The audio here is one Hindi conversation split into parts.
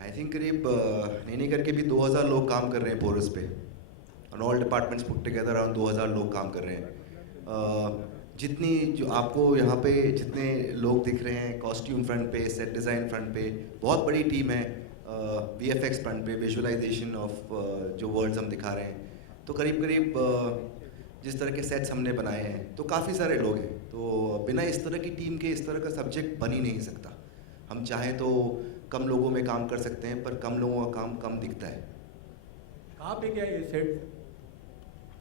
आई थिंक करीब नहीं करके भी 2000 लोग काम कर रहे हैं पोरस पे, और all departments put together around 2000 लोग काम कर रहे हैं। जितनी जो आपको यहाँ पे जितने लोग दिख रहे हैं कॉस्ट्यूम फ्रंट पे, सेट डिज़ाइन फ्रंट पे, बहुत बड़ी टीम है। वीएफएक्स फ्रंट पे, विजुअलाइजेशन ऑफ जो वर्ड्स हम दिखा रहे हैं, तो करीब करीब जिस तरह के सेट्स हमने बनाए हैं तो काफ़ी सारे लोग हैं। तो बिना इस तरह की टीम के इस तरह का सब्जेक्ट बन ही नहीं सकता। हम चाहें तो कम लोगों में काम कर सकते हैं, पर कम लोगों का काम कम दिखता है। कहाँ पे क्या ये सेट?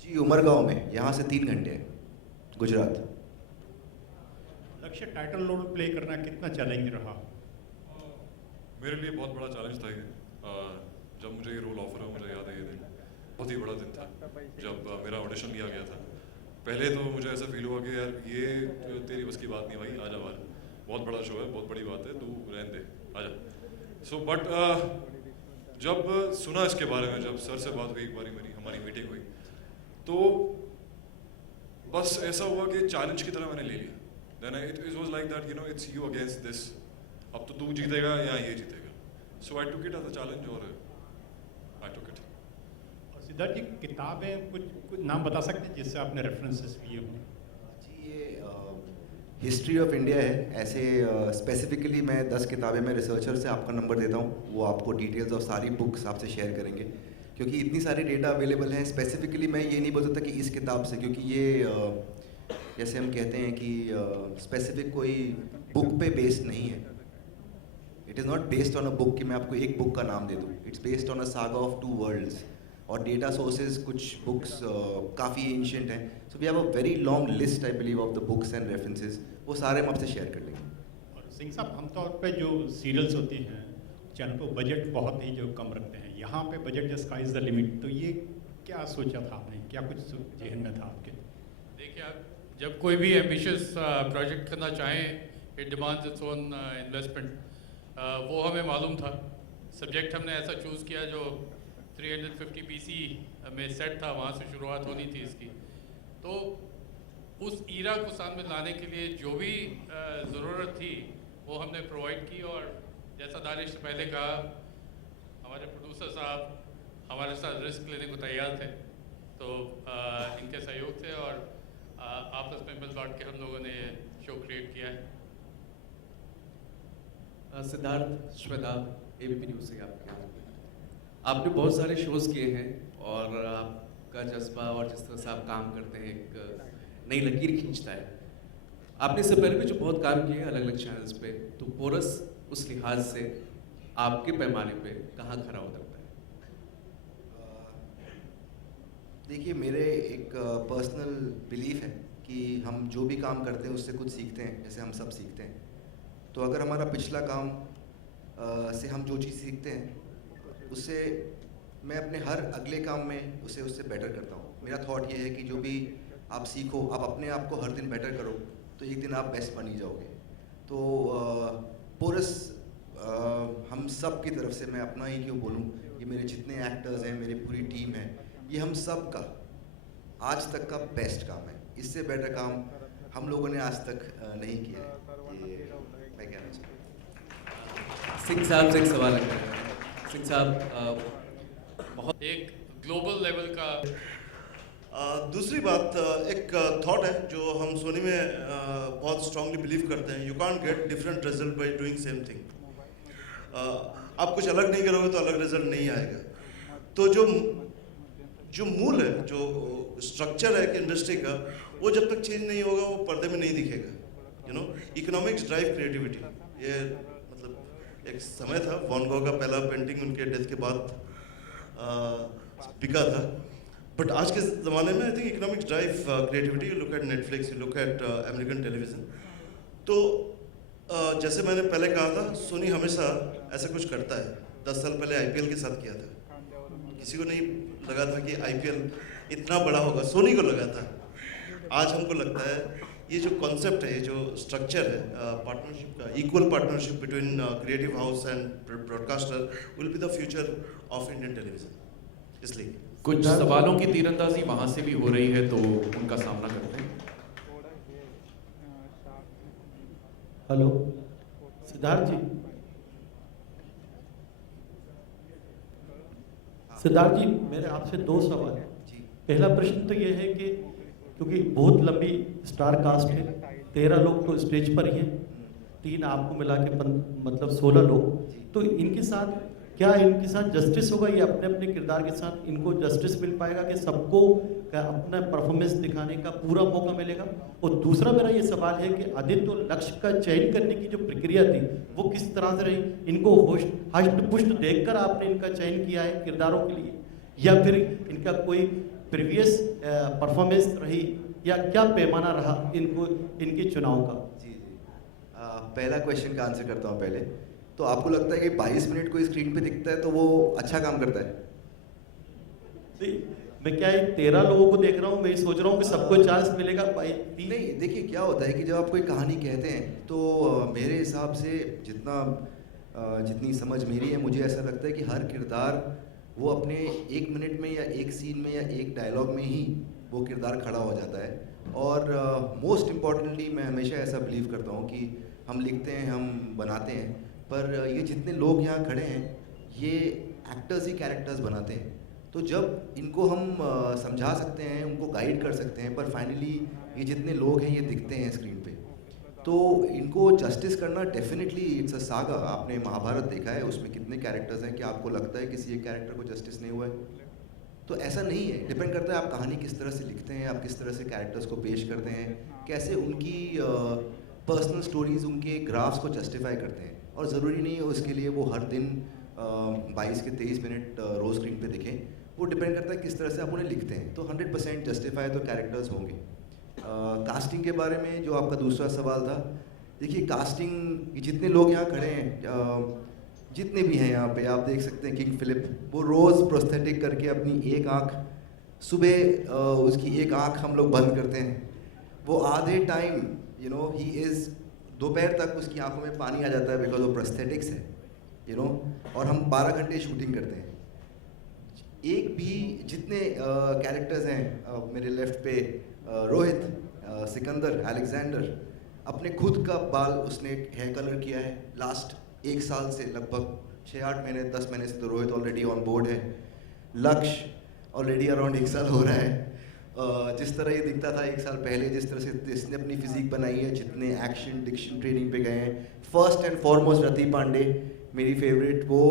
जी, उमरगांव में, यहाँ से 3 घंटे है, गुजरात। लक्ष्य, टाइटल रोल प्ले करना कितना चैलेंज रहा? मेरे लिए बहुत बड़ा चैलेंज था ये। जब मुझे ये रोल ऑफर हुआ, मुझे याद है ये दिन बहुत ही बड़ा दिन था जब मेरा ऑडिशन लिया गया था। पहले तो मुझे ऐसा फील हुआ कि यार ये जो तेरी बस की बात नहीं भाई, आजा बाहर, बहुत बड़ा शो है, बहुत बड़ी बात है, तू रहने दे, आजा। सो बट जब सुना इसके बारे में, जब सर से बात हुई, एक बारी हमारी मीटिंग हुई, तो बस ऐसा हुआ कि चैलेंज की तरह मैंने ले लिया। Then it was like that, you know, it's you against this. अब तो तू जीतेगा या ये जीतेगा। So I took it as a challenge और आई टुक इट। और सिद्धार्थ जी, किताबें कुछ नाम बता सकते हैं जिससे आपने रेफरेंसेस लिए हों? जी, ये हिस्ट्री ऑफ इंडिया है। ऐसे स्पेसिफिकली मैं 10 किताबें मैं रिसर्चर से आपका नंबर देता हूँ, वो आपको डिटेल्स ऑफ सारी बुक्स आपसे शेयर करेंगे, क्योंकि इतनी सारी डेटा अवेलेबल हैं। स्पेसिफिकली मैं ये नहीं बोल सकता कि इस किताब से, क्योंकि ये जैसे हम कहते हैं कि स्पेसिफिक कोई बुक पे बेस्ड नहीं है। It is not based on a book कि मैं आपको एक बुक का नाम दे दूँ। It's based on a saga of 2 worlds. और डेटा सोर्सेज कुछ बुक्स काफ़ी एंशिएंट हैं। So we have a very long list I believe of the books and references. वो सारे हम आपसे शेयर कर लेंगे। और सिंह साहब, आमतौर पे जो सीरियल्स होती हैं चैनल पर बजट बहुत ही जो कम रखते हैं, यहाँ पे budget the sky is the limit. तो ये क्या सोचा था आपने, क्या कुछ जहन में था आपके? देखिए, आप जब कोई भी एम्बिशियस प्रोजेक्ट करना चाहें, it demands its own investment. वो हमें मालूम था। सब्जेक्ट हमने ऐसा चूज़ किया जो 350 पीसी में सेट था, वहाँ से शुरुआत होनी थी इसकी। तो उस ईरा को सामने लाने के लिए जो भी ज़रूरत थी वो हमने प्रोवाइड की। और जैसा दानिश ने पहले कहा, हमारे प्रोड्यूसर साहब हमारे साथ रिस्क लेने को तैयार थे, तो इनके सहयोग से और आपस में मिल बांट के हम लोगों ने शो क्रिएट किया है। सिद्धार्थ, श्वेता, एबीपी न्यूज़ से आपने बहुत सारे शोज़ किए हैं और आपका जज्बा और जिस तरह से आप काम करते हैं एक नई लकीर खींचता है। आपने इससे पहले भी जो बहुत काम किए अलग अलग चैनल्स पे, तो पोरस उस लिहाज से आपके पैमाने पे कहाँ खरा उतरता है? देखिए, मेरे एक पर्सनल बिलीफ है कि हम जो भी काम करते हैं उससे कुछ सीखते हैं, जैसे हम सब सीखते हैं। तो अगर हमारा पिछला काम से हम जो चीज़ सीखते हैं, उससे मैं अपने हर अगले काम में उससे बेटर करता हूँ। मेरा थॉट ये है कि जो भी आप सीखो, आप अपने आप को हर दिन बेटर करो, तो एक दिन आप बेस्ट बन ही जाओगे। तो पोरस हम सब की तरफ से, मैं अपना ही क्यों बोलूँ, ये मेरे जितने एक्टर्स हैं, मेरी पूरी टीम है, ये हम सब का आज तक का बेस्ट काम है। इससे बेटर काम हम लोगों ने आज तक नहीं किया है, ये मैं कहना चाहता हूँ। सिंह साहब से एक सवाल है। सिंह साहब, बहुत एक ग्लोबल लेवल का दूसरी बात, एक थॉट है जो हम सोनी में बहुत स्ट्रांगली बिलीव करते हैं, you can't get different result by doing same thing. आप कुछ अलग नहीं करोगे तो अलग रिजल्ट नहीं आएगा। तो जो मूल है, जो स्ट्रक्चर है कि इंडस्ट्री का, वो जब तक चेंज नहीं होगा वो पर्दे में नहीं दिखेगा। You know, economics drive creativity. ये मतलब एक समय था, वॉन गॉग का पहला पेंटिंग उनके डेथ के बाद बिका था, बट आज के ज़माने में I think economics drive creativity. You look at Netflix, you look at American television. तो जैसे मैंने पहले कहा था, सोनी हमेशा ऐसा कुछ करता है। 10 साल पहले आईपीएल के साथ किया था। किसी को नहीं लगा था कि आईपीएल इतना बड़ा होगा, सोनी को लगा था। आज हमको लगता है ये जो कॉन्सेप्ट है, ये जो स्ट्रक्चर है पार्टनरशिप का, equal partnership between creative house and broadcaster will be the future of Indian television. इसलिए कुछ सवालों की तीरंदाजी वहां से भी हो रही है, तो उनका सामना करते हैं। हेलो सिद्धार्थ जी, सिद्धार्थ जी, मेरे आपसे 2 सवाल हैं। जी। पहला प्रश्न तो ये है कि क्योंकि बहुत लंबी स्टार कास्ट है, 13 लोग तो स्टेज पर ही हैं, 3 आपको मिला के मतलब 16 लोग, तो इनके साथ क्या इनके साथ जस्टिस होगा? ये अपने अपने किरदार के साथ इनको जस्टिस मिल पाएगा कि सबको अपना परफॉर्मेंस दिखाने का पूरा मौका मिलेगा? और दूसरा मेरा ये सवाल है कि आदित्य और लक्ष्य का चयन करने की जो प्रक्रिया थी वो किस तरह से रही? इनको हष्ट पुष्ट देखकर आपने इनका चयन किया है किरदारों के लिए, या फिर इनका कोई प्रीवियस परफॉर्मेंस रही, या क्या पैमाना रहा इनको इनके चुनाव का? जी जी, पहला क्वेश्चन का आंसर करता हूँ पहले। तो आपको लगता है कि 22 मिनट कोई स्क्रीन पे दिखता है तो वो अच्छा काम करता है? नहीं, मैं क्या है 13 लोगों को देख रहा हूँ, मैं सोच रहा हूँ कि सबको चांस मिलेगा। नहीं, देखिए क्या होता है कि जब आप कोई कहानी कहते हैं तो मेरे हिसाब से जितनी समझ मेरी है, मुझे ऐसा लगता है कि हर किरदार वो अपने 1 मिनट में या एक सीन में या एक डायलॉग में ही वो किरदार खड़ा हो जाता है। और मोस्ट इम्पॉर्टेंटली मैं हमेशा ऐसा बिलीव करता हूँ कि हम लिखते हैं, हम बनाते हैं, पर ये जितने लोग यहाँ खड़े हैं ये एक्टर्स ही कैरेक्टर्स बनाते हैं। तो जब इनको हम समझा सकते हैं, उनको गाइड कर सकते हैं, पर फाइनली ये जितने लोग हैं ये दिखते हैं स्क्रीन पे, तो इनको जस्टिस करना डेफिनेटली इट्स अ सागा। आपने महाभारत देखा है, उसमें कितने कैरेक्टर्स हैं, क्या आपको लगता है किसी एक कैरेक्टर को जस्टिस नहीं हुआ है? तो ऐसा नहीं है, डिपेंड करता है आप कहानी किस तरह से लिखते हैं, आप किस तरह से कैरेक्टर्स को पेश करते हैं, कैसे उनकी पर्सनल स्टोरीज, उनके ग्राफ्स को जस्टिफाई करते हैं। और ज़रूरी नहीं है उसके लिए वो हर दिन 22 के 23 मिनट रोज़ स्क्रीन पे दिखें, वो डिपेंड करता है किस तरह से आप उन्हें लिखते हैं। तो 100% जस्टिफाई तो कैरेक्टर्स होंगे। कास्टिंग के बारे में जो आपका दूसरा सवाल था, देखिए कास्टिंग, जितने लोग यहाँ खड़े हैं, जितने भी हैं यहाँ पे, आप देख सकते हैं किंग फिलिप, वो रोज़ प्रोस्थेटिक करके अपनी एक आँख, सुबह उसकी एक आँख हम लोग बंद करते हैं, वो आधे टाइम ही इज़, दोपहर तक उसकी आंखों में पानी आ जाता है बिकॉज ऑफ प्रोस्थेटिक्स है, और हम 12 घंटे शूटिंग करते हैं। एक भी जितने कैरेक्टर्स हैं मेरे लेफ्ट पे, रोहित, सिकंदर, अलेक्जेंडर, अपने खुद का बाल उसने हेयर कलर किया है लास्ट 1 साल से, लगभग 6-8 महीने 10 महीने से तो रोहित ऑलरेडी ऑन बोर्ड है। लक्ष्य ऑलरेडी अराउंड 1 साल हो रहा है। जिस तरह ये दिखता था 1 साल पहले, जिस तरह से इसने अपनी फिजिक बनाई है, जितने एक्शन डिक्शन ट्रेनिंग पे गए हैं, फर्स्ट एंड फॉरमोस्ट रति पांडे मेरी फेवरेट, वो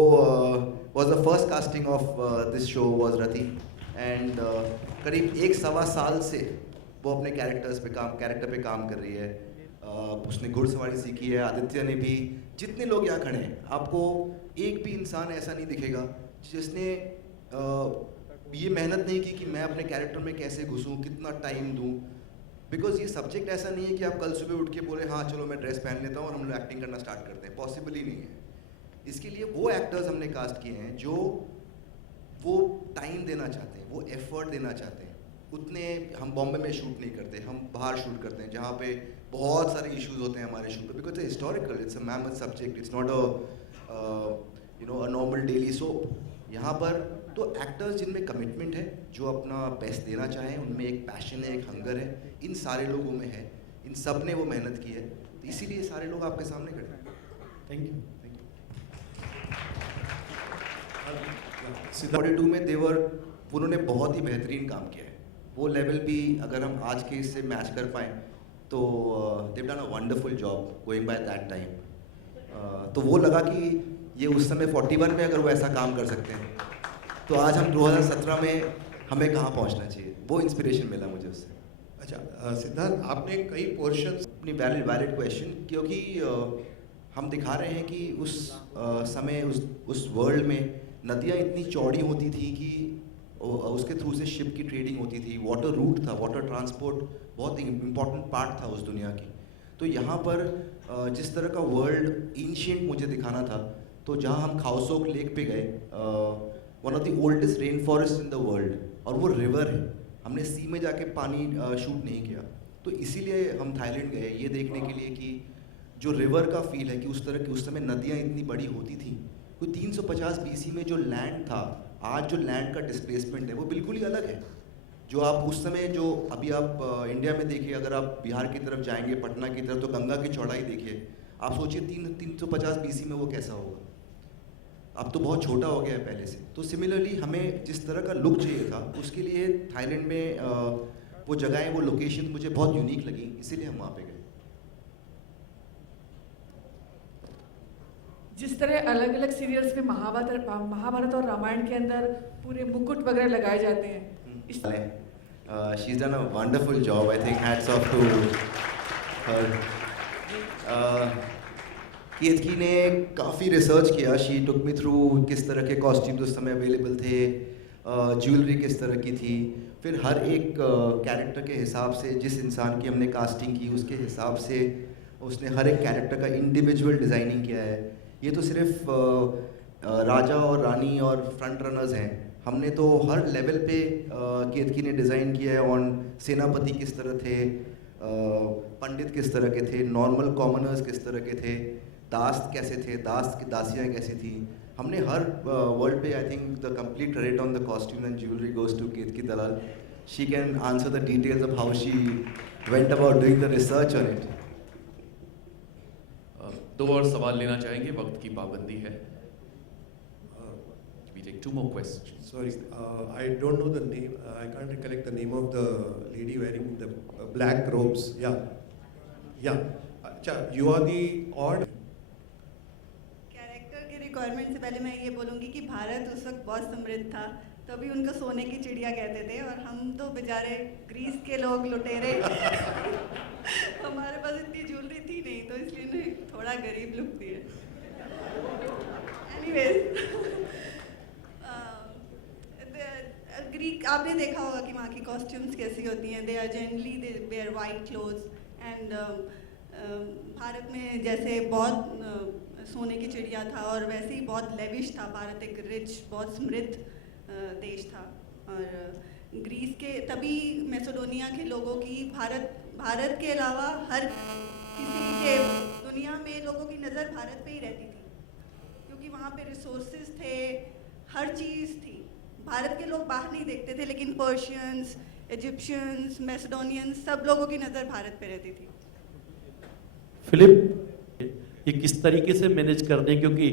was the first casting of this show was Rati, and करीब 1-1.25 साल से वो अपने कैरेक्टर पे काम कर रही है। उसने घुड़सवारी सीखी है, आदित्य ने भी, जितने लोग यहाँ खड़े हैं, आपको एक भी इंसान ऐसा नहीं दिखेगा जिसने ये मेहनत नहीं की कि मैं अपने कैरेक्टर में कैसे घुसूं, कितना टाइम दूं, बिकॉज ये सब्जेक्ट ऐसा नहीं है कि आप कल सुबह उठ के बोले हाँ चलो मैं ड्रेस पहन लेता हूँ और हम लोग एक्टिंग करना स्टार्ट करते हैं, पॉसिबल ही नहीं है। इसके लिए वो एक्टर्स हमने कास्ट किए हैं जो वो टाइम देना चाहते हैं, वो एफर्ट देना चाहते हैं। उतने हम बॉम्बे में शूट नहीं करते, हम बाहर शूट करते हैं जहाँ पे बहुत सारे इश्यूज होते हैं हमारे शूट पे, because it's historical, it's a mammoth subject, it's not a normal daily soap. यहाँ पर तो एक्टर्स जिनमें कमिटमेंट है, जो अपना बेस्ट देना चाहें, उनमें एक पैशन है, एक हंगर है, इन सारे लोगों में है, इन सब ने वो मेहनत की है, तो इसीलिए सारे लोग आपके सामने खड़े हैं। Thank you. 42 में उन्होंने बहुत ही बेहतरीन काम किया है। वो लेवल भी अगर हम आज के इससे मैच कर पाएँ तो they've done a wonderful job going by that time। तो वो लगा कि ये उस समय 41 में अगर वो ऐसा काम कर सकते हैं तो आज हम 2017 में हमें कहाँ पहुँचना चाहिए, वो इंस्पिरेशन मिला मुझे उससे। अच्छा सिद्धार्थ, आपने कई पोर्शंस, अपनी वैलिड क्वेश्चन, क्योंकि हम दिखा रहे हैं कि उस समय उस वर्ल्ड में नदियाँ इतनी चौड़ी होती थी कि उसके थ्रू से शिप की ट्रेडिंग होती थी, वाटर रूट था, वाटर ट्रांसपोर्ट बहुत इम्पॉर्टेंट पार्ट था उस दुनिया की। तो यहाँ पर जिस तरह का वर्ल्ड एंशिएंट मुझे दिखाना था, तो जहाँ हम खाओसोक लेक पे गए, one of the oldest rain forest in the world, और वो रिवर है, हमने सी में जाके पानी शूट नहीं किया। तो इसीलिए हम थाईलैंड गए ये देखने के लिए कि जो रिवर का फील है कि उस तरह की उस समय नदियाँ इतनी बड़ी होती थी। कोई 350 BC में जो लैंड था, आज जो लैंड का डिस्प्लेसमेंट है वो बिल्कुल ही अलग है। जो आप उस समय, जो अभी आप इंडिया में देखिए, अगर आप बिहार की तरफ जाएंगे, पटना की तरफ, तो गंगा की चौड़ाई देखिए, आप सोचिए 350 BC में वो कैसा होगा। अब तो बहुत छोटा हो गया है पहले से। तो सिमिलरली हमें जिस तरह का लुक चाहिए था उसके लिए थाईलैंड में वो जगहें, वो लोकेशन मुझे बहुत यूनिक लगी, इसीलिए हम वहाँ पे गए। जिस तरह अलग अलग सीरियल्स में महाभारत और रामायण के अंदर पूरे मुकुट वगैरह लगाए जाते हैं, इस She's done a wonderful job. I think hats off to her. केतकी ने काफ़ी रिसर्च किया। शी टुक मी थ्रू किस तरह के कॉस्ट्यूम्स उस समय अवेलेबल थे, ज्वेलरी किस तरह की थी, फिर हर एक कैरेक्टर के हिसाब से जिस इंसान की हमने कास्टिंग की उसके हिसाब से उसने हर एक कैरेक्टर का इंडिविजुअल डिज़ाइनिंग किया है। ये तो सिर्फ राजा और रानी और फ्रंट रनर्स हैं, हमने तो हर लेवल पे केतकी ने डिज़ाइन किया है। ऑन सेनापति किस तरह थे, पंडित किस तरह के थे, नॉर्मल कॉमनर्स किस तरह के थे, दास्त कैसे थे, दास्त की दासियाँ कैसी थी, हमने हर वर्ल्ड पे I think the complete credit on the costume and jewellery goes to Ketaki Dalal. She can answer the details of how she went about doing the research on it. 2 और सवाल लेना चाहेंगे, वक्त की पाबंदी है। We take 2 more questions. Sorry, I don't know the name. I can't recollect the name of the lady wearing the black robes. Yeah. अच्छा, you are the odd. Character के रिक्वायरमेंट से पहले मैं ये बोलूँगी कि भारत उस वक्त बहुत समृद्ध था, तभी उनको सोने की चिड़िया कहते थे, और हम तो बेचारे ग्रीस के लोग लुटेरे हमारे पास इतनी ज्वेलरी थी नहीं, तो इसलिए उन्हें थोड़ा गरीब लुक दिए। एनीवेज, ग्रीक आपने देखा होगा कि वहाँ की कॉस्ट्यूम्स कैसी होती हैं। They are generally they wear white clothes and Bharat में जैसे बहुत सोने की चिड़िया था और वैसे ही बहुत लेविश था। भारत एक रिच, बहुत समृद्ध देश था, और ग्रीस के तभी मैसेडोनिया के लोगों की भारत के अलावा हर किसी के दुनिया में लोगों की नज़र भारत पे ही रहती थी, क्योंकि वहाँ पे रिसोर्सेज थे, हर चीज़ थी। भारत के लोग बाहर नहीं देखते थे, लेकिन पर्शियंस, इजिप्शियंस, मैसेडोनियंस, सब लोगों की नज़र भारत पे रहती थी। फिलिप, ये किस तरीके से मैनेज करने, क्योंकि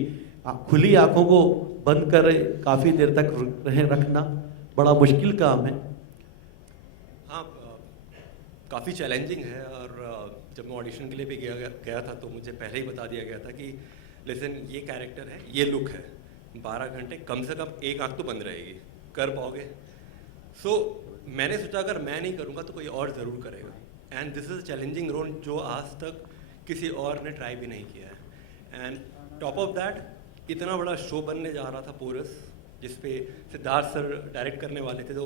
खुली आंखों को बंद कर काफ़ी देर तक रखना बड़ा मुश्किल काम है। हाँ, काफ़ी चैलेंजिंग है, और जब मैं ऑडिशन के लिए भी गया था तो मुझे पहले ही बता दिया गया था कि लिसन, ये कैरेक्टर है, ये लुक है, 12 घंटे कम से कम एक आंख तो बंद रहेगी, कर पाओगे? सो मैंने सोचा अगर मैं नहीं करूँगा तो कोई और ज़रूर करेगा, and this is challenging role जो आज तक किसी और ने ट्राई भी नहीं किया है। एंड टॉप ऑफ दैट इतना बड़ा शो बनने जा रहा था पोरस, जिसपे सिद्धार्थ सर डायरेक्ट करने वाले थे, तो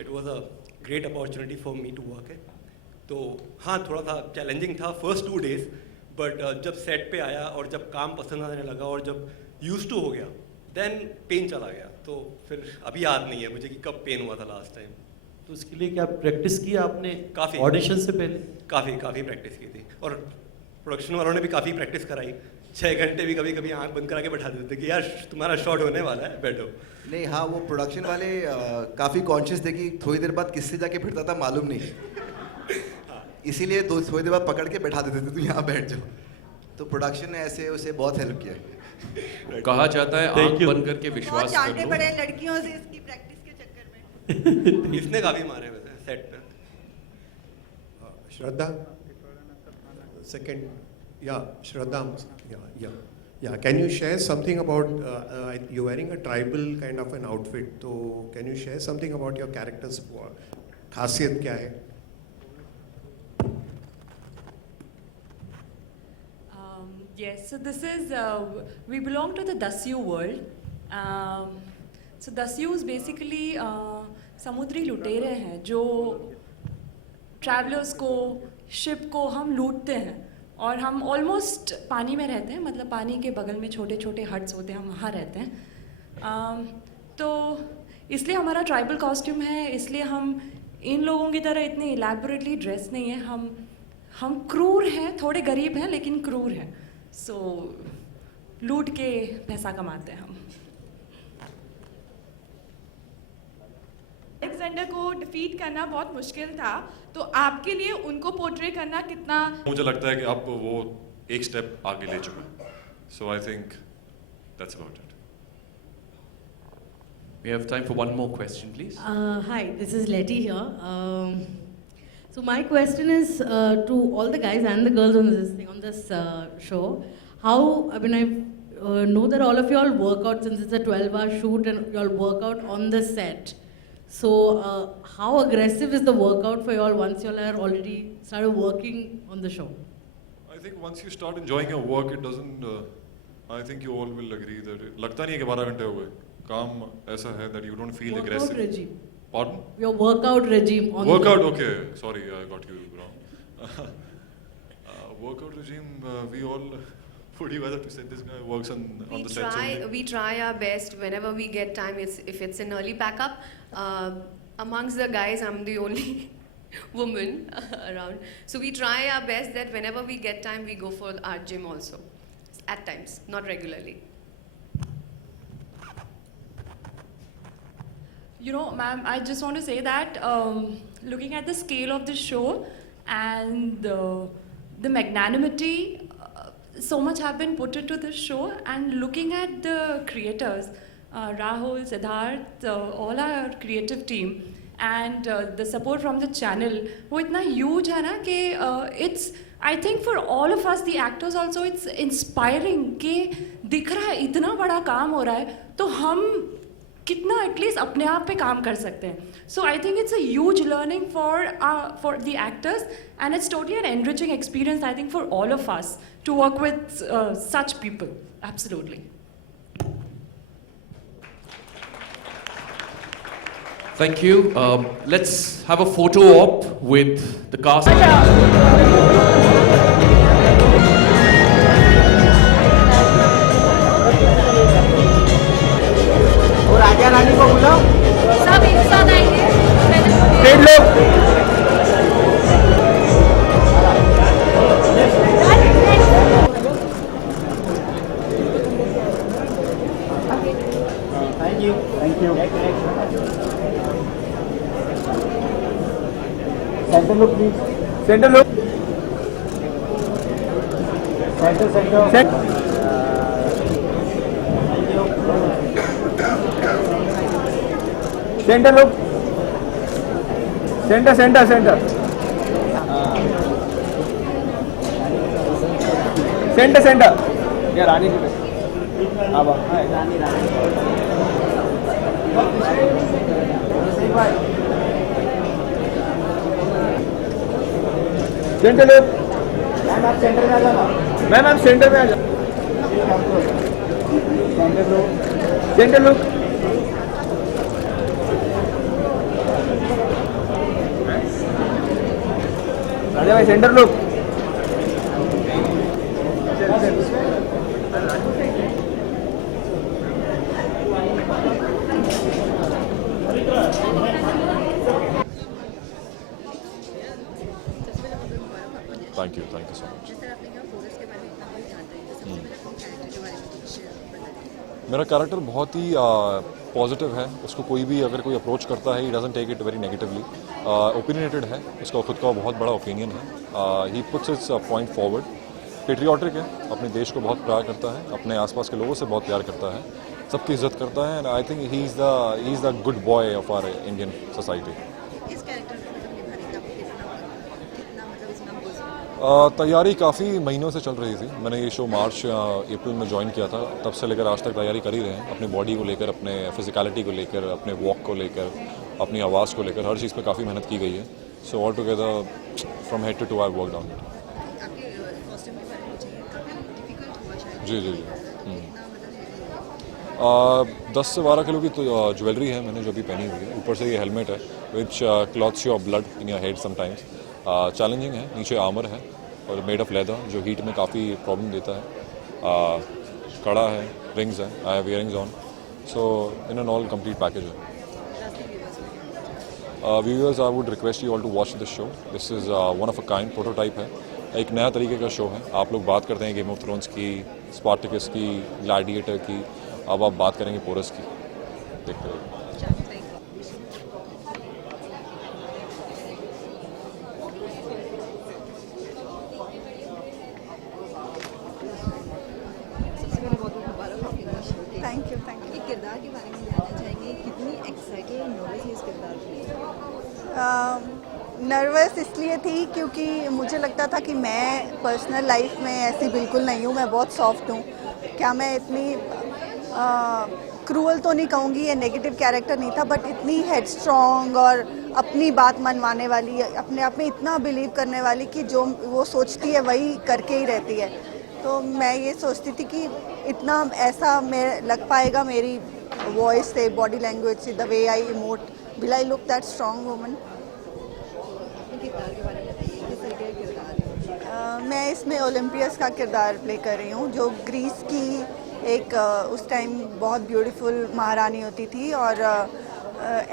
it was a great opportunity for me to work है। तो हाँ, थोड़ा सा चैलेंजिंग था फर्स्ट 2 डेज, बट जब सेट पे आया और जब काम पसंद आने लगा और जब यूज टू हो गया, देन पेन चला गया। तो फिर अभी याद नहीं है मुझे कि कब पेन हुआ था लास्ट टाइम। तो उसके लिए क्या प्रैक्टिस की आपने? काफ़ी, ऑडिशन से पहले काफ़ी प्रैक्टिस की थी, और प्रोडक्शन वालों ने भी काफ़ी प्रैक्टिस कराई। 6 घंटे भी कभी कभी आंख बंद करा के बैठा देते कि यार तुम्हारा शॉट होने वाला है, बैठो। नहीं, हाँ, वो प्रोडक्शन वाले काफ़ी कॉन्शियस थे कि थोड़ी देर बाद किससे जाके फिरता था मालूम नहीं, इसीलिए थोड़ी देर बाद पकड़ के बैठा देते थे, तू यहाँ बैठ जाओ। तो प्रोडक्शन ने ऐसे उसे बहुत हेल्प किया। कहा जाता है आंख बंद करके विश्वास कर लो। बहुत बड़े लड़कियों से इसकी प्रैक्टिस के चक्कर में इसने काफ़ी मारे वैसे सेट पे। Shraddha, second, Shraddha, can you share something about, you're wearing a tribal kind of an outfit, so can you share something about your character's खासियत क्या है? Yes, so this is, we belong to the Dasyu world. So Dasyus basically समुद्री लुटेरे हैं जो ट्रैवलर्स को, शिप को हम लूटते हैं, और हम ऑलमोस्ट पानी में रहते हैं, मतलब पानी के बगल में छोटे छोटे हट्स होते हैं, हम वहाँ रहते हैं। तो इसलिए हमारा ट्राइबल कॉस्ट्यूम है, इसलिए हम इन लोगों की तरह इतने इलेबोरेटली ड्रेस नहीं है। हम क्रूर हैं, थोड़े गरीब हैं लेकिन क्रूर हैं। सो लूट के पैसा कमाते हैं हम। अलेक्जेंडर को डिफीट करना बहुत मुश्किल था, तो आपके लिए उनको पोर्ट्रे करना कितना? मुझे लगता है कि आप वो एक स्टेप आगे ले चुके हैं, so I think that's about it. We have time for one more question, please. Hi, this is Letty here. So my question is to all the guys and the girls on this show. How, I mean, I know that all of you all work out since it's a 12-hour shoot and you all work out on the set. So how aggressive is the workout for you all once you all are already started working on the show? I think once you start enjoying your work, it doesn't. I think you all will agree that लगता नहीं है कि 12 घंटे हुए. काम ऐसा है that you don't feel aggressive. Workout regime. Pardon? Your workout regime on Workout, the... okay. Sorry, I got you wrong. Workout regime, we all... Would you rather to say this guy works on the sets only? We try our best whenever we get time. If it's an early backup, amongst the guys, I'm the only woman around. So we try our best that whenever we get time, we go for our gym also. At times, not regularly. You know, ma'am, I just want to say that looking at the scale of the show and the magnanimity, so much have been put into this show, and looking at the creators, Rahul, Siddharth, all our creative team, and the support from the channel, वो इतना huge है ना कि it's, I think for all of us, the actors also, it's inspiring कि दिख रहा है इतना बड़ा काम हो रहा है, तो हम कितना एटलीस्ट अपने आप पे काम कर सकते हैं. So I think it's a huge learning for the actors and it's totally an enriching experience I think for all of us to work with such people. Absolutely. Thank you. Let's have a photo op with the cast. Raja Rani को बुलाओ. सब एक साथ आएंगे. Thank you. Center look, please. Center look. Center. Center look. Center. Center. Yeah, Rani. Aba. Hi. Rani. Center look. Ma'am आप सेंटर में आ जाओ. मैम आप सेंटर में आ जाओ. Centre look. राजा भाई center look. Thank you so much. मेरा कैरेक्टर बहुत ही पॉजिटिव है. उसको कोई भी अगर कोई अप्रोच करता है, he doesn't take it very negatively. Opinionated है, उसका खुद का बहुत बड़ा ओपिनियन है. He puts its point forward. Patriotic है, अपने देश को बहुत प्यार करता है, अपने आसपास के लोगों से बहुत प्यार करता है, सबकी इज्जत करता है. And I think he is the good boy of our Indian society. तैयारी काफ़ी महीनों से चल रही थी. मैंने ये शो मार्च अप्रैल में ज्वाइन किया था. तब से लेकर आज तक तैयारी कर ही रहे हैं. अपने बॉडी को लेकर, अपने फिजिकलिटी को लेकर, अपने वॉक को लेकर, अपनी आवाज़ को लेकर, हर चीज़ पे काफ़ी मेहनत की गई है. So all together from head to toe I work on it. जी 10 से 12 किलो की तो ज्वेलरी है मैंने जो भी पहनी हुई है. ऊपर से ये हेलमेट है which clots your blood in your head sometimes. Challenging है. नीचे आर्मर है और मेड ऑफ लेदर जो हीट में काफ़ी प्रॉब्लम देता है. कड़ा है, रिंग्स है, I have earrings on. So in an all complete package है. Viewers, I would request you all to watch this show. This is one of a kind prototype है. एक नया तरीके का शो है. आप लोग बात करते हैं गेम ऑफ थ्रोन्स की, स्पार्टिकस की, ग्लैडिएटर की. अब आप बात करेंगे पोरस की. देखते रहिए. Thank you. किरदार के बारे में जानना चाहेंगे. कितना नर्वस इसलिए थी क्योंकि मुझे लगता था कि मैं पर्सनल लाइफ में ऐसी बिल्कुल नहीं हूँ, मैं बहुत सॉफ्ट हूँ। क्या मैं इतनी क्रूअल तो नहीं कहूँगी, ये नेगेटिव कैरेक्टर नहीं था, बट इतनी हेडस्ट्रॉन्ग और अपनी बात मनवाने वाली, अपने आप में इतना बिलीव करने वाली कि जो वो सोचती है वही करके ही रहती है। तो मैं ये सोचती थी कि इतना ऐसा मैं लग पाएगा मेरी वॉइस से, बॉडी लैंग्वेज से, the way I emote, will I look that strong woman. मैं इसमें ओलंपियस का किरदार प्ले कर रही हूँ, जो ग्रीस की एक उस टाइम बहुत ब्यूटीफुल महारानी होती थी। और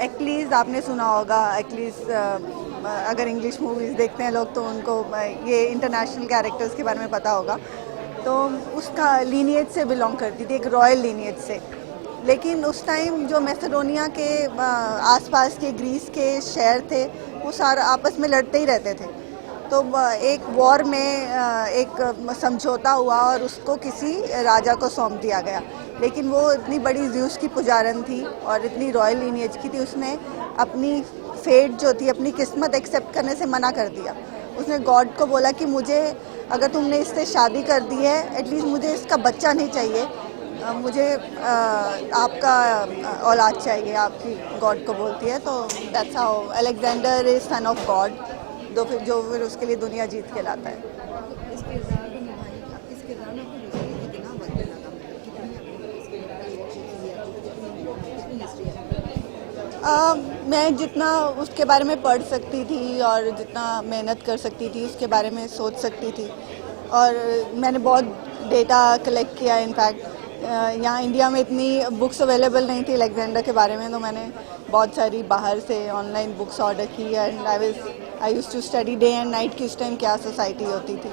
एक्लीज आपने सुना होगा, एक्लीज अगर इंग्लिश मूवीज़ देखते हैं लोग तो उनको ये इंटरनेशनल कैरेक्टर्स के बारे में पता होगा। तो उसका लीनिएज से बिलोंग करती थी, एक रॉयल लीनिएज से। लेकिन उस टाइम जो मैसेडोनिया के आसपास के ग्रीस के शहर थे वो सारा आपस में लड़ते ही रहते थे। तो एक वॉर में एक समझौता हुआ और उसको किसी राजा को सौंप दिया गया। लेकिन वो इतनी बड़ी ज़्यूस की पुजारन थी और इतनी रॉयल लीनिएज की थी, उसने अपनी फेट जो थी, अपनी किस्मत एक्सेप्ट करने से मना कर दिया। उसने गॉड को बोला कि मुझे, अगर तुमने इससे शादी कर दी है, एटलीस्ट मुझे इसका बच्चा नहीं चाहिए, मुझे आपका औलाद चाहिए, आपकी गॉड को बोलती है। तो that's how Alexander is son of God, जो फिर उसके लिए दुनिया जीत के लाता है। मैं जितना उसके बारे में पढ़ सकती थी और जितना मेहनत कर सकती थी उसके बारे में सोच सकती थी, और मैंने बहुत डेटा कलेक्ट किया। इनफैक्ट यहाँ इंडिया में इतनी बुक्स अवेलेबल नहीं थी अलेक्जेंडर के बारे में, तो मैंने बहुत सारी बाहर से ऑनलाइन बुक्स ऑर्डर की and I used to study day and night कि उस टाइम क्या सोसाइटी होती थी।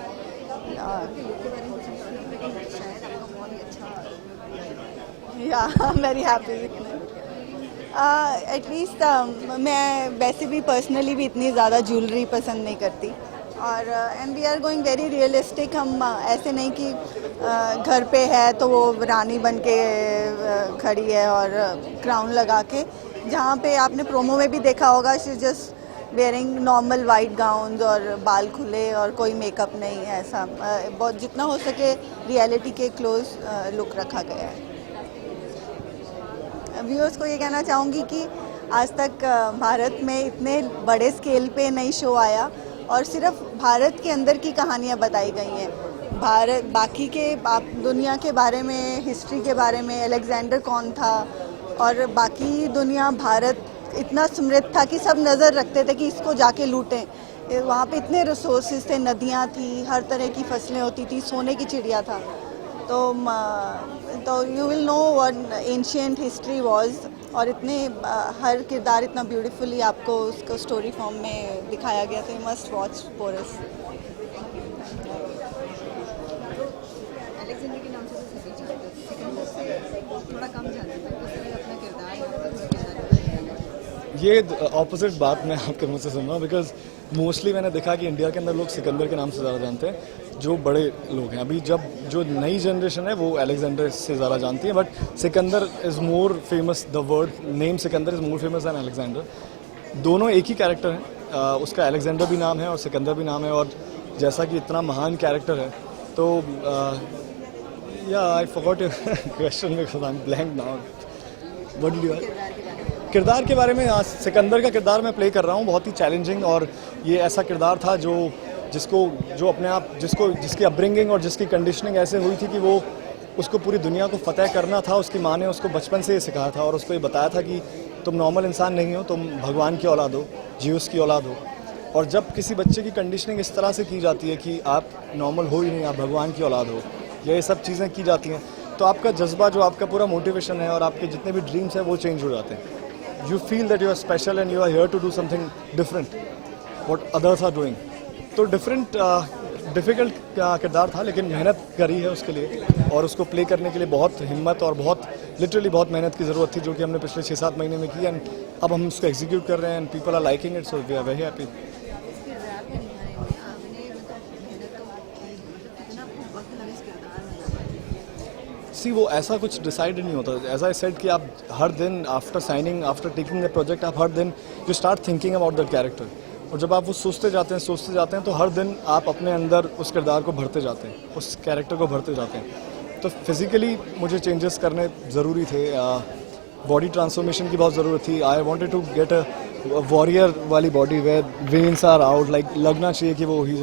या वेरी हैप्पी। एटलीस्ट मैं वैसे भी पर्सनली भी इतनी ज़्यादा ज्वेलरी पसंद नहीं करती, और and we are going very realistic. हम ऐसे नहीं कि घर पे है तो वो रानी बन के खड़ी है और क्राउन लगा के, जहाँ पे आपने प्रोमो में भी देखा होगा, she just wearing normal white gowns और बाल खुले और कोई मेकअप नहीं है। ऐसा बहुत जितना हो सके रियलिटी के क्लोज लुक रखा गया है। व्यूअर्स को ये कहना चाहूँगी कि आज तक भारत में इतने बड़े स्केल पे नई शो आया और सिर्फ भारत के अंदर की कहानियाँ बताई गई हैं। भारत बाकी के आप दुनिया के बारे में, हिस्ट्री के बारे में, अलेक्जेंडर कौन था, और बाकी दुनिया, भारत इतना समृद्ध था कि सब नज़र रखते थे कि इसको जाके लूटें। वहाँ पे इतने रिसोर्सेज थे, नदियाँ थी, हर तरह की फसलें होती थी, सोने की चिड़िया था। तो you will know what ancient history was, और इतने हर किरदार इतना ब्यूटीफुली आपको उसको स्टोरी फॉर्म में दिखाया गया, तो you must watch Porus. Alexander के नाम से सभी जानते हैं, सिकंदर से थोड़ा कम जानते हैं, अपना किरदार ये ऑपोजिट बात मैं आपके मुँह से सुन रहा हूँ, बिकॉज मोस्टली मैंने देखा कि इंडिया के अंदर लोग सिकंदर के नाम से ज़्यादा जानते हैं, जो बड़े लोग हैं। अभी जब जो नई जनरेशन है वो अलेक्जेंडर से ज़्यादा जानती है, but Sikandar is more famous, the word name Sikandar is more famous than Alexander. दोनों एक ही कैरेक्टर हैं, उसका अलेक्जेंडर भी नाम है और सिकंदर भी नाम है, और जैसा कि इतना महान कैरेक्टर है तो या I forgot your question because I am blank now. What did you ask? किरदार के बारे में, आज सिकंदर का किरदार मैं प्ले कर रहा हूँ, बहुत ही चैलेंजिंग, और ये ऐसा किरदार था जिसकी अपब्रिंगिंग और जिसकी कंडीशनिंग ऐसे हुई थी कि वो उसको पूरी दुनिया को फतेह करना था। उसकी माँ ने उसको बचपन से ये सिखाया था और उसको ये बताया था कि तुम नॉर्मल इंसान नहीं हो, तुम भगवान की औलाद हो, जीउस की औलाद हो। और जब किसी बच्चे की कंडीशनिंग इस तरह से की जाती है कि आप नॉर्मल हो ही नहीं, आप भगवान की औलाद हो, या ये सब चीज़ें की जाती हैं, तो आपका जज्बा, जो आपका पूरा मोटिवेशन है और आपके जितने भी ड्रीम्स हैं वो चेंज हो जाते हैं। You feel that you are special and you are here to do something different, what others are doing. तो डिफ़िकल्ट किरदार था, लेकिन मेहनत करी है उसके लिए, और उसको प्ले करने के लिए बहुत हिम्मत और बहुत लिटरली बहुत मेहनत की ज़रूरत थी, जो कि हमने पिछले 6-7 महीने में की, एंड अब हम उसको एग्जीक्यूट कर रहे हैं, and people are liking it, so we are very happy. See वो ऐसा कुछ डिसाइडेड नहीं होता, एज आई सेड कि आप हर दिन after signing, after taking the project, आप हर दिन you start thinking about that character. और जब आप वो सोचते जाते हैं तो हर दिन आप अपने अंदर उस किरदार को भरते जाते हैं, उस कैरेक्टर को भरते जाते हैं। तो फिज़िकली मुझे चेंजेस करने ज़रूरी थे, बॉडी ट्रांसफॉर्मेशन की बहुत ज़रूरत थी। I wanted to get a warrior वाली body where veins are out, like लगना चाहिए कि वो ही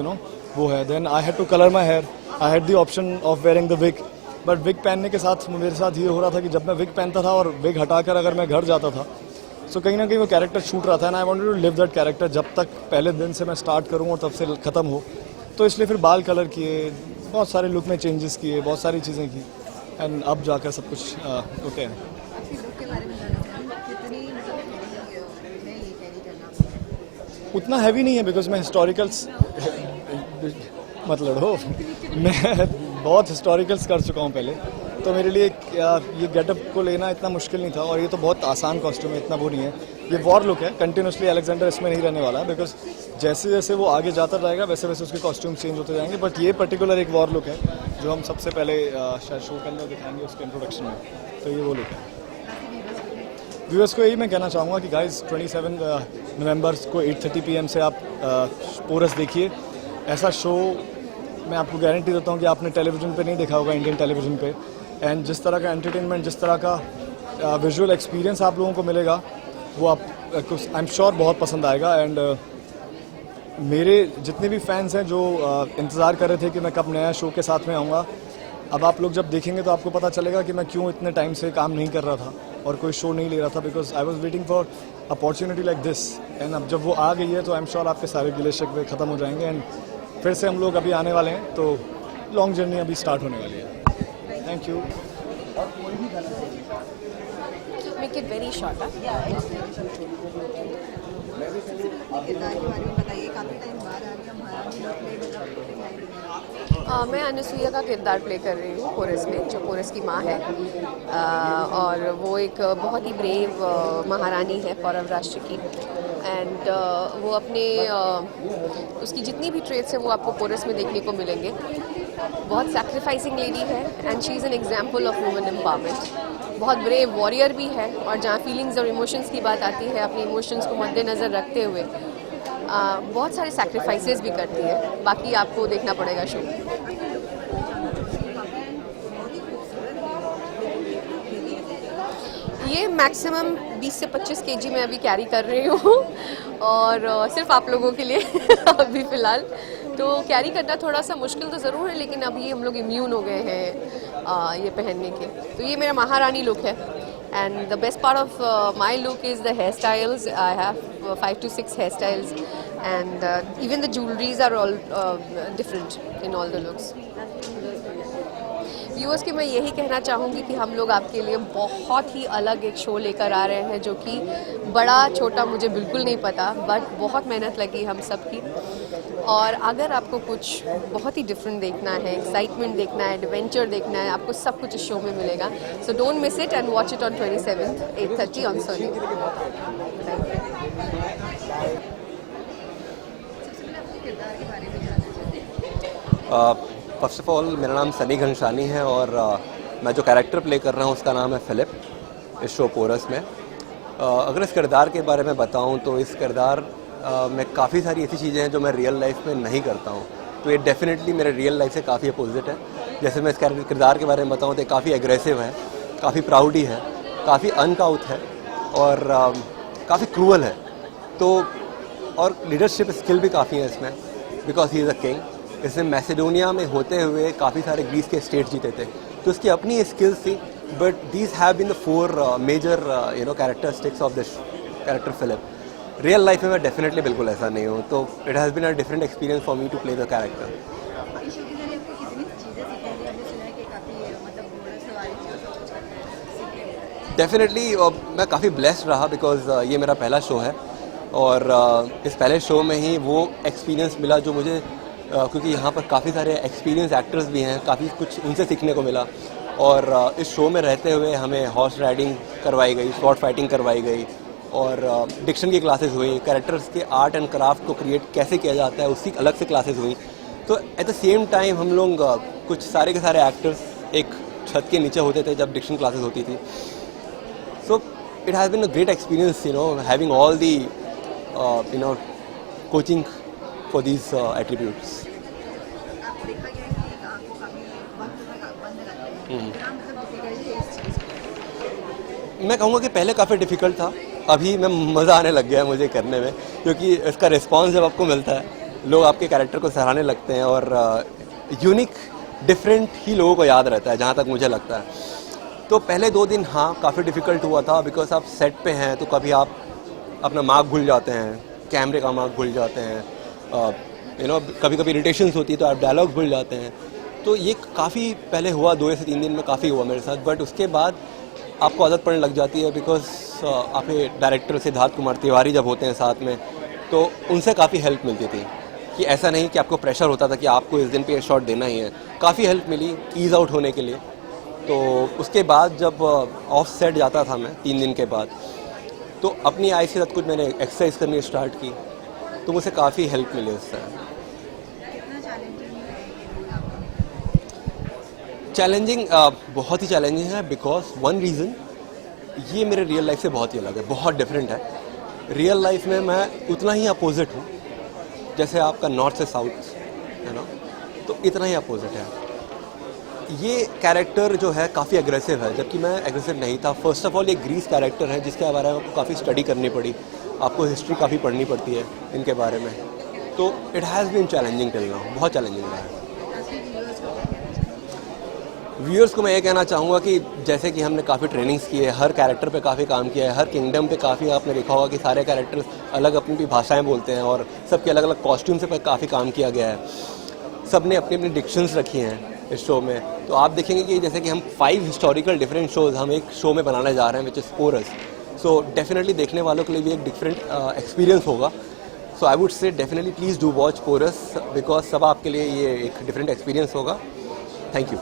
वो है। Then I had to colour my hair, I had the option of wearing the wig, but wig पहनने के साथ मेरे साथ ये हो रहा था कि जब मैं विग पहनता था और विग हटाकर अगर मैं घर जाता था तो कहीं ना कहीं वो कैरेक्टर छूट रहा था। And I wanted to live that character जब तक पहले दिन से मैं स्टार्ट करूँ और तब से ख़त्म हो। तो इसलिए फिर बाल कलर किए, बहुत सारे लुक में चेंजेस किए, बहुत सारी चीज़ें की, एंड अब जाकर सब कुछ ओके है। उतना हैवी नहीं है बिकॉज मैं हिस्टोरिकल्स मतलब हो मैं बहुत हिस्टोरिकल्स कर चुका हूँ पहले, तो मेरे लिए ये गेटअप को लेना इतना मुश्किल नहीं था। और ये तो बहुत आसान कॉस्ट्यूम है, इतना वो नहीं है। ये वॉर लुक है, कंटिन्यूसली अलेक्जेंडर इसमें नहीं रहने वाला है बिकॉज जैसे जैसे वो आगे जाता रहेगा वैसे वैसे उसके कॉस्ट्यूम चेंज होते जाएंगे। बट ये पर्टिकुलर एक वॉर लुक है जो हम सबसे पहले शायद शो के अंदर दिखाएंगे उसके इंट्रोडक्शन में, तो ये वो लुक है। व्यूअर्स को यही मैं कहना चाहूँगा कि गाइस 27 नवंबर को 8:30 PM से आप पोरस देखिए। ऐसा शो मैं आपको गारंटी देता हूँ कि आपने टेलीविज़न पे नहीं देखा होगा, इंडियन टेलीविज़न पे। एंड जिस तरह का एंटरटेनमेंट, जिस तरह का विजुअल एक्सपीरियंस आप लोगों को मिलेगा वो आप आई एम श्योर बहुत पसंद आएगा। एंड मेरे जितने भी फैंस हैं जो इंतज़ार कर रहे थे कि मैं कब नया शो के साथ में आऊँगा, अब आप लोग जब देखेंगे तो आपको पता चलेगा कि मैं क्यों इतने टाइम से काम नहीं कर रहा था और कोई शो नहीं ले रहा था, because I was waiting for opportunity like this. And अब जब वो आ गई है तो आई एम श्योर आपके सारे गिले शिकवे ख़त्म हो जाएंगे एंड फिर से हम लोग अभी आने वाले हैं, तो लॉन्ग जर्नी अभी स्टार्ट होने वाली है। Thank you. Make it very short. मैं अनुसुईया का किरदार प्ले कर रही हूँ पोरस में, जो पोरस की माँ है। और वो एक बहुत ही ब्रेव महारानी है पौरव राष्ट्र की। एंड वो अपने उसकी जितनी भी ट्रेट्स हैं वो आपको पोरस में देखने को मिलेंगे। बहुत सैक्रिफाइसिंग लेडी है and she is an example of women empowerment. बहुत ब्रेव वॉरियर भी है, और जहाँ फीलिंग्स और इमोशंस की बात आती है, अपने इमोशंस को मद्देनज़र रखते हुए बहुत सारे सैक्रिफाइसेस भी करती है। बाकी आपको देखना पड़ेगा शो। ये मैक्सिमम 20 से 25 kg मैं अभी कैरी कर रही हूँ, और सिर्फ आप लोगों के लिए अभी फ़िलहाल तो कैरी करना थोड़ा सा मुश्किल तो ज़रूर है, लेकिन अभी हम लोग इम्यून हो गए हैं ये पहनने के। तो ये मेरा महारानी लुक है। And the best part of my look is the hair styles. I have 5 to 6 hair styles, and even the jewelries are all different in all the looks. Viewers के मैं यही कहना चाहूँगी कि हम लोग आपके लिए बहुत ही अलग एक शो लेकर आ रहे हैं, जो कि बड़ा छोटा मुझे बिल्कुल नहीं पता, बट बहुत मेहनत लगी हम सब की। और अगर आपको कुछ बहुत ही डिफरेंट देखना है, एक्साइटमेंट देखना है, एडवेंचर देखना है, आपको सब कुछ इस शो में मिलेगा। So don't miss it and watch it on 27th 8:30 on Sony. First of all मेरा नाम सनी घनशानी है, और मैं जो कैरेक्टर प्ले कर रहा हूँ उसका नाम है फिलिप इस शो पोरस में। अगर इस किरदार के बारे में बताऊँ तो इस किरदार में काफ़ी सारी ऐसी चीज़ें हैं जो मैं रियल लाइफ में नहीं करता हूँ, तो ये डेफिनेटली मेरे रियल लाइफ से काफ़ी अपोजिट है। जैसे मैं इस किरदार के बारे में बताऊँ तो काफ़ी एग्रेसिव है, काफ़ी प्राउडी है, काफ़ी अनकाउथ है, और काफ़ी क्रूअल है। तो और लीडरशिप स्किल भी काफ़ी है इसमें, because he is a king. इसने मैसेडोनिया में होते हुए काफ़ी सारे ग्रीस के स्टेट जीते थे, तो इसकी अपनी स्किल्स थी। But these have been the 4 major characteristics of this character Philip. Real life में मैं डेफिनेटली बिल्कुल ऐसा नहीं हूँ, तो it has been a different experience for me to play the character. Definitely मैं काफ़ी ब्लेस्ड रहा, बिकॉज ये मेरा पहला शो है, और इस पहले शो में ही वो एक्सपीरियंस मिला जो मुझे क्योंकि यहाँ पर काफ़ी सारे एक्सपीरियंस एक्टर्स भी हैं, काफ़ी कुछ उनसे सीखने को मिला। और इस शो में रहते हुए हमें हॉर्स राइडिंग करवाई गई, स्वॉर्ड फाइटिंग करवाई गई, और डिक्शन की क्लासेस हुई, कैरेक्टर्स के आर्ट एंड क्राफ्ट को क्रिएट कैसे किया जाता है उसकी अलग से क्लासेस हुई। तो एट द सेम टाइम हम लोग कुछ सारे के सारे एक्टर्स एक छत के नीचे होते थे जब डिक्शन क्लासेस होती थी। So it has been a great experience, having all the coaching for these attributes. देखा गया है कि आपको काफ़ी वक्त तक बंद रहते हैं, कितना मतलब डिफिकल्टी है इस चीज़ को? मैं कहूँगा कि पहले काफ़ी डिफ़िकल्ट था, अभी मैं मज़ा आने लग गया है मुझे करने में, क्योंकि इसका रिस्पांस जब आपको मिलता है, लोग आपके कैरेक्टर को सराहने लगते हैं और यूनिक डिफरेंट ही लोगों को याद रहता है, जहाँ तक मुझे लगता है। तो पहले 2 दिन हाँ काफ़ी डिफ़िकल्ट हुआ था, बिकॉज आप सेट पे हैं तो कभी आप अपना मार्क भूल जाते हैं, कैमरे का मार्क भूल जाते हैं, कभी कभी इरिटेशंस होती है तो आप डायलॉग्स भूल जाते हैं। तो ये काफ़ी पहले हुआ, 2 से 3 दिन में काफ़ी हुआ मेरे साथ, बट उसके बाद आपको आदत पड़ने लग जाती है, बिकॉज आपके डायरेक्टर सिद्धार्थ कुमार तिवारी जब होते हैं साथ में, तो उनसे काफ़ी हेल्प मिलती थी कि ऐसा नहीं कि आपको प्रेशर होता था कि आपको इस दिन पे ये शॉट देना ही है। काफ़ी हेल्प मिली ईज़ आउट होने के लिए। तो उसके बाद जब ऑफ सेट जाता था मैं 3 दिन के बाद, तो अपनी आइज़ के साथ कुछ मैंने एक्सरसाइज करनी स्टार्ट की, तो मुझे काफ़ी हेल्प मिली उससे। चैलेंजिंग बहुत ही चैलेंजिंग है, बिकॉज वन रीज़न ये मेरे रियल लाइफ से बहुत ही अलग है, बहुत डिफरेंट है। रियल लाइफ में मैं उतना ही अपोजिट हूँ जैसे आपका नॉर्थ से साउथ है ना, तो इतना ही अपोजिट है। ये कैरेक्टर जो है काफ़ी एग्रेसिव है, जबकि मैं एग्रेसिव नहीं था। फर्स्ट ऑफ ऑल ये ग्रीस कैरेक्टर है जिसके बारे में आपको काफ़ी स्टडी करनी पड़ी, आपको हिस्ट्री काफ़ी पढ़नी पड़ती है इनके बारे में। तो it has been challenging till now, बहुत चैलेंजिंग रहा है। व्यूअर्स को मैं ये कहना चाहूँगा कि जैसे कि हमने काफ़ी ट्रेनिंग्स की है, हर कैरेक्टर पे काफ़ी काम किया है, हर किंगडम पे काफ़ी आपने देखा होगा कि सारे कैरेक्टर्स अलग अपनी अपनी भाषाएं बोलते हैं और सबके अलग अलग कॉस्ट्यूम्स पे काफ़ी काम किया गया है। सब ने अपनी अपनी डिक्शंस रखी हैं इस शो में। तो आप देखेंगे कि जैसे कि हम 5 हिस्टोरिकल डिफरेंट शोज़ हम एक शो में बनाने जा रहे हैं, which is Porus. So definitely देखने वालों के लिए भी एक डिफरेंट एक्सपीरियंस होगा। So I would say definitely please do watch Porus, because सब आपके लिए ये एक डिफरेंट एक्सपीरियंस होगा। Thank you.